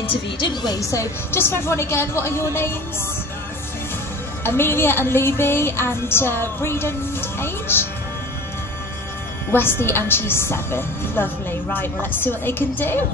interview, didn't we? So just for everyone again, what are your names? Amelia and Libby, and breed and age? Wesley, and she's 7. Lovely. Right, well, let's see what they can do.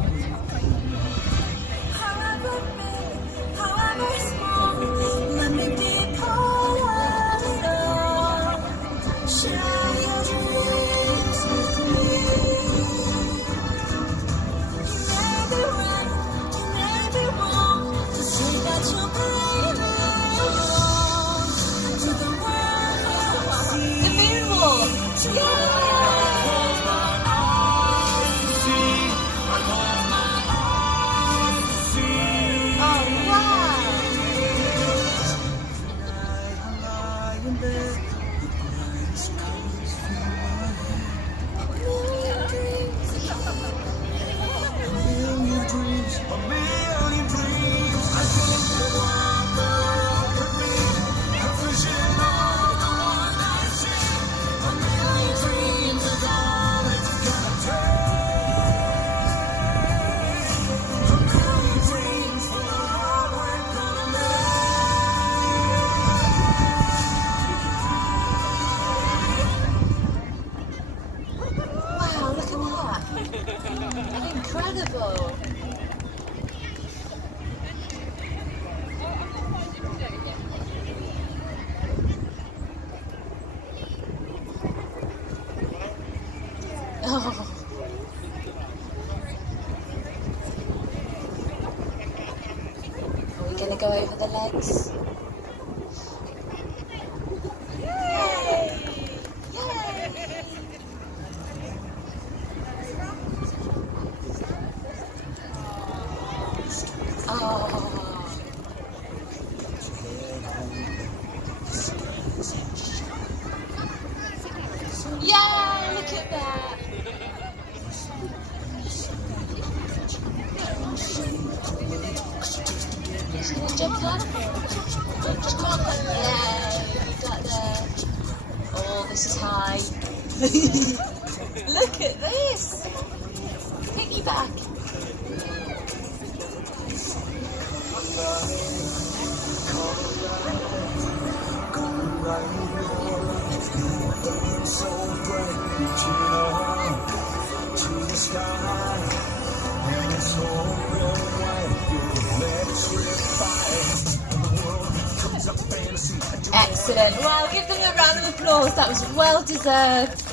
Incredible! Oh. Are we going to go over the legs? Oh. Yeah, look at that. Is he going to jump up? Just come on. Yeah, you got there. Oh, this is high. Look at this. Piggyback. Excellent. Well, give them a round of applause. That was well deserved.